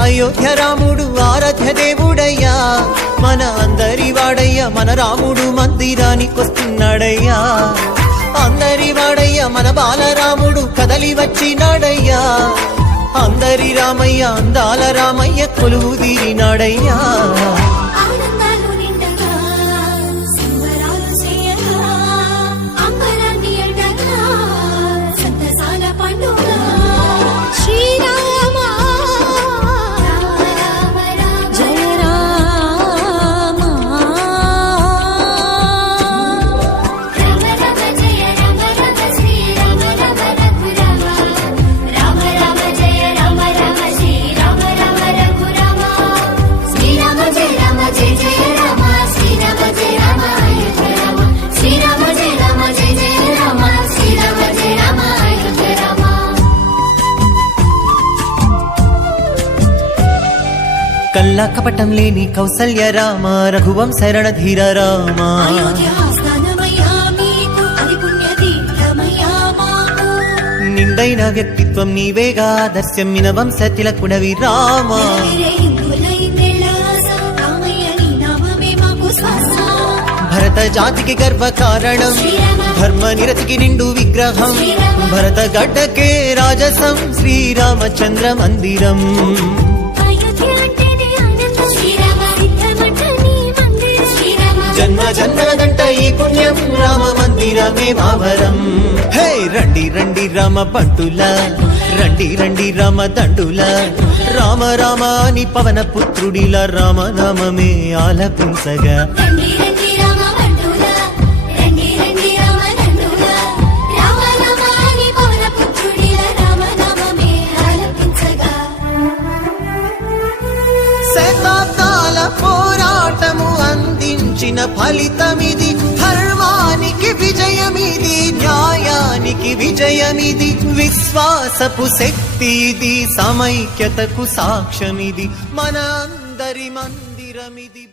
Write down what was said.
అయోధ్య రాముడు ఆరాధ్య దేవుడయ్యా మన అందరి వాడయ్యా మన రాముడు మందిరానికొస్తున్నాడయ్యా అందరి వాడయ్యా మన బాలరాముడు కదలి వచ్చినాడయ్యా అందరి రామయ్య అందాల రామయ్య కొలువు తీరినాడయ్యా కల్లా కపటం లేని కౌసల్య రామ రఘువంశ రణధీర రామ నిండైన వ్యక్తిత్వం నీవేగా ఆదర్శమ్మిన వంశ తిలకుడవి రామ భరత జాతికి గర్వ కారణం ధర్మ నిరతికి నిండు విగ్రహం భరత గడ్డకే రాజసం శ్రీరామచంద్ర మందిరం జన్మ జన్మదంట ఈ పుణ్యం రామ మందిరమే మావరం హే రండి రండి రామ బంటుల రండి రండి రామ దండుల రామ రామ అని పవన పుత్రుడిల రామనామమే ఆలపించగా శతాబ్దాల పోరాటము అందించిన ఫలితమిది ధర్మానికి విజయమిది న్యాయానికి విజయమిది విశ్వాసపు శక్తిది సమైక్యతకు సాక్ష్యమిది మన అందరి మందిరమిది